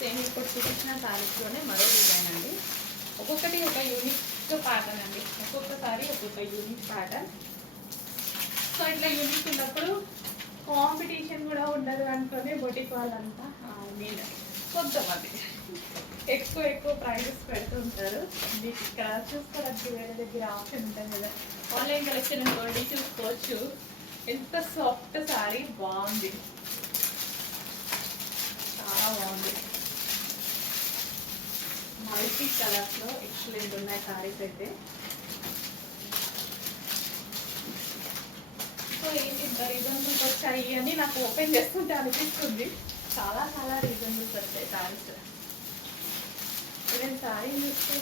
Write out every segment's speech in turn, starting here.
Same ఇప్పుడు చూపించిన శారీస్లోనే మరో డిజైన్ అండి. ఒక్కొక్కటి ఒక యూనిక్ ప్యాటర్న్ అండి. ఒక్కొక్కసారి ఒక్కొక్క యూనిక్ ప్యాటర్న్. సో ఇట్లా యూనిక్ ఉన్నప్పుడు కాంపిటీషన్ కూడా ఉండదు అనుకునే బొటిక్ వాళ్ళంతా మీన్ కొంతమంది ఎక్కువ ప్రైజెస్ పెడుతుంటారు. మీకు ఇక్కడ చూసుకోవడానికి వేరే దగ్గర ఆప్షన్ ఉంటుంది కదా, ఆన్లైన్ కలెక్షన్ అనుకోండి, చూసుకోవచ్చు. ఎంత సాఫ్ట్ శారీ, బాగుంది, చాలా బాగుంది. మల్టీ కలర్స్లో ఎక్సలెంట్ ఉన్నాయి శారీస్ అయితే. సో ఏంటి ఇంత రీజనబుల్స్ వచ్చాయి అని నాకు ఓపెన్ చేస్తుంటే అనిపిస్తుంది. చాలా రీజనబుల్స్ వచ్చాయి శారీస్. ఈవెన్ శారీ చూస్తే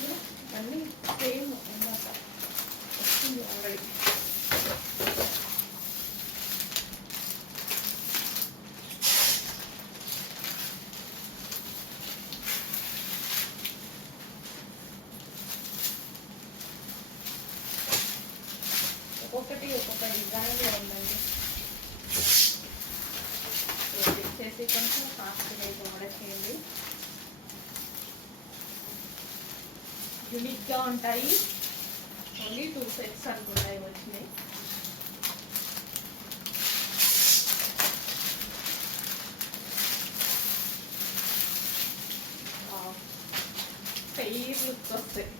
అన్నీ సేమ్ అన్నమాట వస్తుంది ఆల్రెడీ. ఒక్కొక్క డిజైన్లో ఉందండి. చేసి కొంచెం ఫాస్ట్గా అయితే ఆర్డర్ చేయండి. యూనిక్గా ఉంటాయి. ఓన్లీ 2 సెట్స్ అనుకున్నాయి వచ్చినాయి. ఫెయిర్ లుక్ వస్తాయి.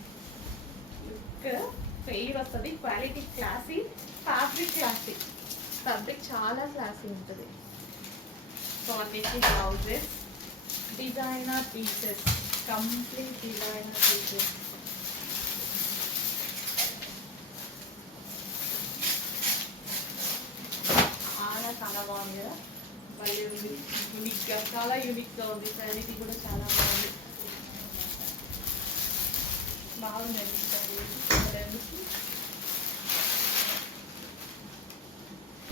ఫెయిర్ వస్తుంది. Quality classy, fabric classy. Fabric చాలా క్లాసీ ఉంటుంది. సో అన్నిటి blouses designer pieces, complete designer pieces. చాలా బాగుంది కదా, మళ్ళీ యూనిక్గా, చాలా యూనిక్గా ఉంది. క్వాలిటీ కూడా చాలా బాగుంది. బాగుందండి.